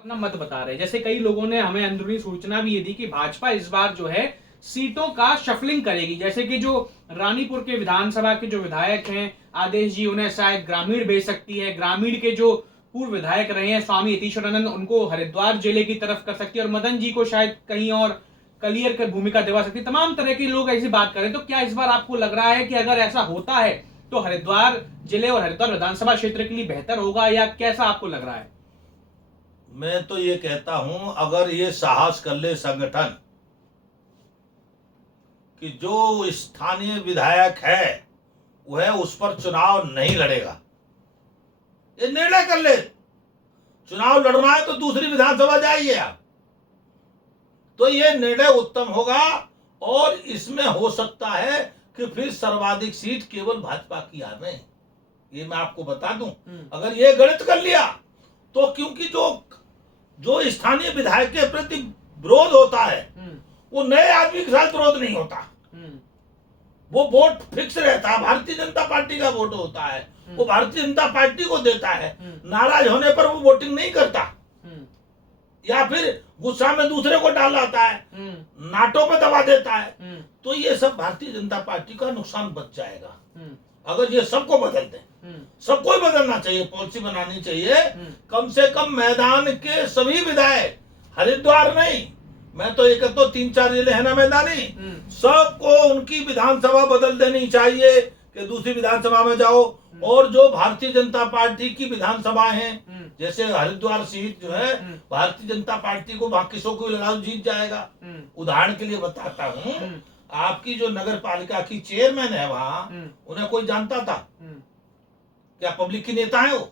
अपना मत बता रहे। जैसे कई लोगों ने हमें अंदरूनी सूचना भी ये दी कि भाजपा इस बार जो है सीटों का शफलिंग करेगी। जैसे कि जो रानीपुर के विधानसभा के जो विधायक हैं आदेश जी, उन्हें शायद ग्रामीण भेज सकती है। ग्रामीण के जो पूर्व विधायक रहे हैं स्वामी यतीश्वरानंद, उनको हरिद्वार जिले की तरफ कर सकती है, और मदन जी को शायद कहीं और कलियर की भूमिका दिवा सकती है। तमाम तरह के लोग ऐसी बात करें, तो क्या इस बार आपको लग रहा है कि अगर ऐसा होता है तो हरिद्वार जिले और हरिद्वार विधानसभा क्षेत्र के लिए बेहतर होगा, या कैसा आपको लग रहा है? मैं तो ये कहता हूं, अगर ये साहस कर ले संगठन कि जो स्थानीय विधायक है वह उस पर चुनाव नहीं लड़ेगा, ये निर्णय कर ले, चुनाव लड़ना है तो दूसरी विधानसभा जाइए आप, तो ये निर्णय उत्तम होगा। और इसमें हो सकता है कि फिर सर्वाधिक सीट केवल भाजपा की आवे, ये मैं आपको बता दूं। अगर ये गणित कर लिया तो, क्योंकि जो स्थानीय विधायक के प्रति विरोध होता है वो नए आदमी के साथ विरोध नहीं होता, वो वोट फिक्स रहता है, भारतीय जनता पार्टी का वोट होता है, वो भारतीय जनता पार्टी को देता है। नाराज होने पर वो वोटिंग नहीं करता, या फिर गुस्सा में दूसरे को डाल लाता है, नाटों पे दबा देता है। तो ये सब भारतीय जनता पार्टी का नुकसान बच जाएगा अगर ये सबको बदल दें। सबको ही बदलना चाहिए, पॉलिसी बनानी चाहिए। कम से कम मैदान के सभी विधायक, हरिद्वार नहीं, मैं तो एक तो 3-4 जिले हैं ना मैदानी, सबको उनकी विधानसभा बदल देनी चाहिए कि दूसरी विधानसभा में जाओ। और जो भारतीय जनता पार्टी की विधानसभा हैं, जैसे हरिद्वार सीट जो है भारतीय जनता पार्टी को, वहां किसों को लड़ाऊ जीत जाएगा। उदाहरण के लिए बताता हूँ, आपकी जो नगर पालिका की चेयरमैन है वहां, उन्हें कोई जानता था क्या? पब्लिक की नेता है वो,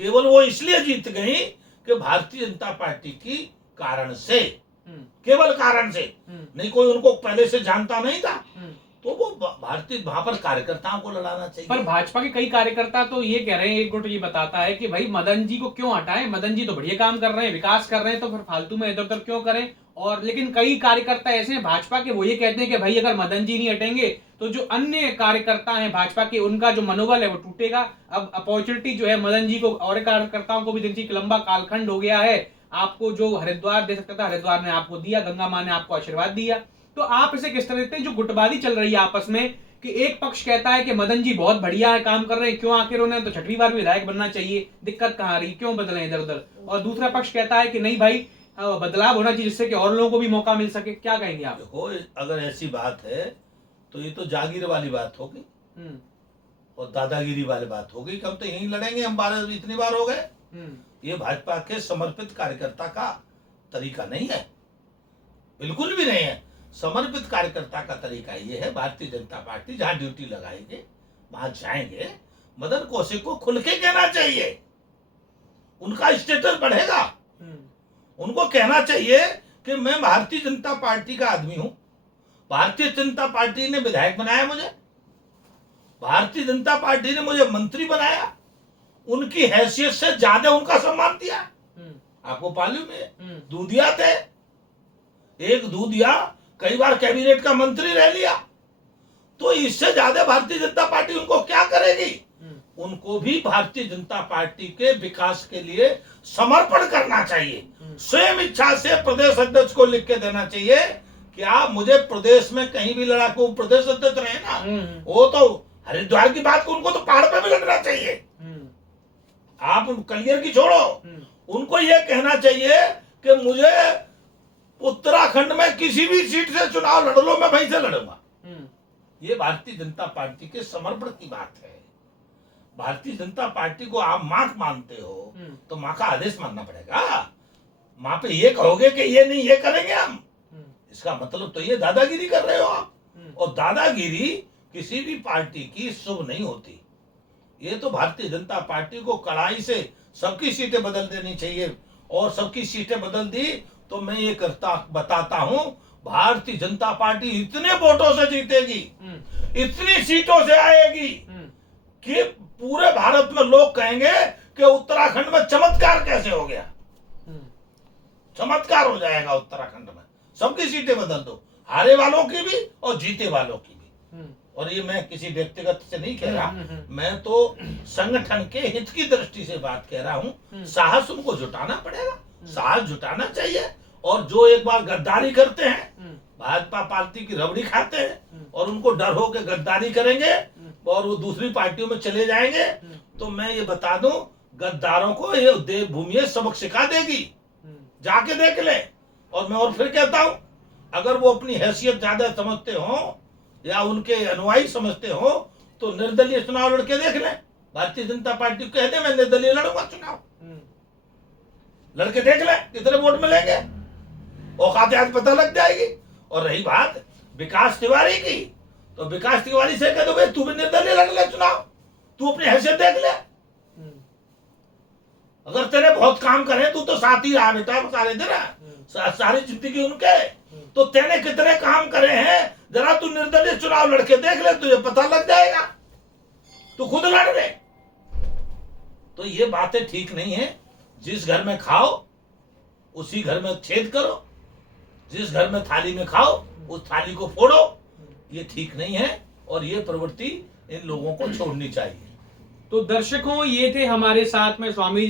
केवल वो इसलिए जीत गई कि भारतीय जनता पार्टी की कारण से, केवल कारण से, नहीं कोई उनको पहले से जानता नहीं था। तो वो भारतीय, वहां पर कार्यकर्ताओं को लड़ाना चाहिए। पर भाजपा के कई कार्यकर्ता तो ये कह रहे हैं, एक गुट ये बताता है कि भाई मदन जी को क्यों हटाएं, मदन जी तो बढ़िया काम कर रहे हैं, विकास कर रहे हैं, तो फिर फालतू में इधर उधर क्यों करें। और लेकिन कई कार्यकर्ता ऐसे हैं भाजपा के, वो ये कहते हैं कि भाई अगर मदन जी नहीं हटेंगे तो जो अन्य कार्यकर्ता हैं भाजपा के, उनका जो मनोबल है वो टूटेगा। अब अपॉर्चुनिटी जो है मदन जी को और कार्यकर्ताओं को भी देनी चाहिए, लंबा कालखंड हो गया है, आपको जो हरिद्वार दे सकता था हरिद्वार ने आपको दिया, गंगा माँ ने आपको आशीर्वाद दिया। तो आप इसे किस तरह देखते हैं, जो गुटबाजी चल रही है आपस में, कि एक पक्ष कहता है कि मदन जी बहुत बढ़िया है, काम कर रहे हैं, क्यों आखिर उन्हें तो 6वीं बार भी विधायक बनना चाहिए, दिक्कत कहाँ रही, क्यों बदले इधर उधर। और दूसरा पक्ष कहता है कि नहीं भाई, बदलाव होना चाहिए जिससे कि और लोगों को भी मौका मिल सके। क्या कहेंगे आप? देखो, अगर ऐसी बात है तो ये तो जागीर वाली बात होगी और दादागिरी वाली बात होगी कि हम तो यहीं लड़ेंगे, हम 12 इतनी बार हो गए। ये भाजपा के समर्पित कार्यकर्ता का तरीका नहीं है, बिल्कुल भी नहीं है। समर्पित कार्यकर्ता का तरीका ये है, भारतीय जनता पार्टी जहां ड्यूटी लगाएंगे वहां जाएंगे, मदन कौशिक को खुल के कहना चाहिए, उनका स्टेटस बढ़ेगा। उनको कहना चाहिए कि मैं भारतीय जनता पार्टी का आदमी हूं, भारतीय जनता पार्टी ने विधायक बनाया मुझे, भारतीय जनता पार्टी ने मुझे मंत्री बनाया, उनकी हैसियत से ज्यादा उनका सम्मान दिया। आपको मालूम है, दूधिया थे, एक दूधिया कई बार कैबिनेट का मंत्री रह लिया, तो इससे ज्यादा भारतीय जनता पार्टी उनको क्या करेगी? उनको भी भारतीय जनता पार्टी के विकास के लिए समर्पण करना चाहिए। स्वयं इच्छा से प्रदेश अध्यक्ष को लिख के देना चाहिए कि आप मुझे प्रदेश में कहीं भी लड़ा को, प्रदेश अध्यक्ष रहे ना, वो तो हरिद्वार की बात को, उनको तो पहाड़ पे भी लड़ना चाहिए। आप कलियर की छोड़ो, उनको ये कहना चाहिए कि मुझे उत्तराखंड में किसी भी सीट से चुनाव लड़ लो, मैं वहीं से लड़ूंगा। ये भारतीय जनता पार्टी के समर्पण की बात है। भारतीय जनता पार्टी को आप मां मानते हो तो मां का आदेश मानना पड़ेगा। मां पे ये कहोगे कि ये नहीं, ये करेंगे हम, इसका मतलब तो ये दादागिरी कर रहे हो आप। और दादागिरी किसी भी पार्टी की शुभ नहीं होती। ये तो भारतीय जनता पार्टी को कड़ाई से सबकी सीटें बदल देनी चाहिए, और सबकी सीटें बदल दी तो मैं ये बताता हूं, भारतीय जनता पार्टी इतने वोटों से जीतेगी, इतनी सीटों से आएगी कि पूरे भारत में लोग कहेंगे कि उत्तराखंड में चमत्कार कैसे हो गया। चमत्कार हो जाएगा उत्तराखंड में, सबकी सीटें बदल दो, हारे वालों की भी और जीते वालों की भी। और ये मैं किसी व्यक्तिगत से नहीं कह रहा, मैं तो संगठन के हित की दृष्टि से बात कह रहा हूं। साहस उनको जुटाना पड़ेगा, साहस जुटाना चाहिए। और जो एक बार गद्दारी करते हैं, भाजपा पार्टी की रबड़ी खाते हैं और उनको डर हो के गद्दारी करेंगे और वो दूसरी पार्टियों में चले जाएंगे, तो मैं ये बता दूं, गद्दारों को ये देवभूमि सबक सिखा देगी, जाके देख ले। और मैं और फिर कहता हूं, अगर वो अपनी हैसियत ज्यादा समझते हो या उनके अनुयायी समझते हो तो निर्दलीय चुनाव लड़के देख ले। भारतीय जनता पार्टी को कह दे मैं निर्दलीय लड़ूंगा चुनाव, लड़के देख ले कितने वोट मिलेंगे, औकात आज पता लग जाएगी। और रही बात विकास तिवारी की, तो विकास तिवारी से कह दो भाई तू भी निर्दलीय लड़ ले चुनाव, तू अपनी हैसियत देख ले। अगर तेरे बहुत काम करे, तू तो साथ ही रहा बेटा सारे दिन, सारी जिंदगी उनके, तो तेने कितने काम करे हैं जरा तू निर्दलीय चुनाव लड़के देख ले, तुझे पता लग जाएगा, तू खुद लड़ ले। तो ये बातें ठीक नहीं है। जिस घर में खाओ उसी घर में छेद करो, जिस घर में थाली में खाओ उस थाली को फोड़ो, ये ठीक नहीं है और ये प्रवृत्ति इन लोगों को छोड़नी चाहिए। तो दर्शकों, ये थे हमारे साथ में स्वामी जी।